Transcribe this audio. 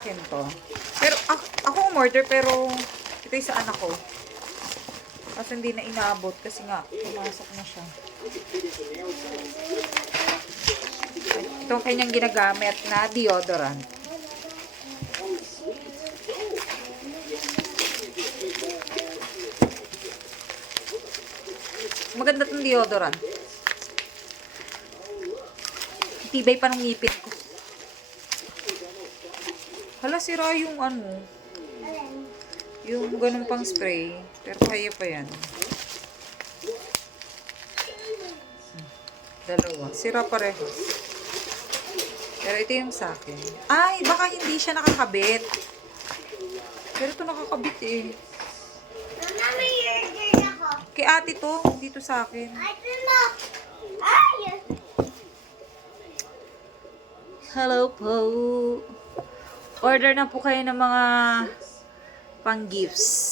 To. Pero ako umorder pero ito yung sa anak ko. Kasi hindi na inaabot kasi nga pumasok na siya. Ito ang kanyang ginagamit na deodorant. Maganda itong deodorant. Tibay pa ng ngipin ko. Hala, sira yung ano. Yung ganun pang spray. Pero kaya pa yan. Dalawa. Sira pareho. Pero ito yung sa akin. Ay, baka hindi siya nakakabit. Pero ito nakakabit eh. Mama, may order ako. Kay ate to, dito sa akin. I don't know. Ay! Hello po. Order na po kayo ng mga pang-gifts.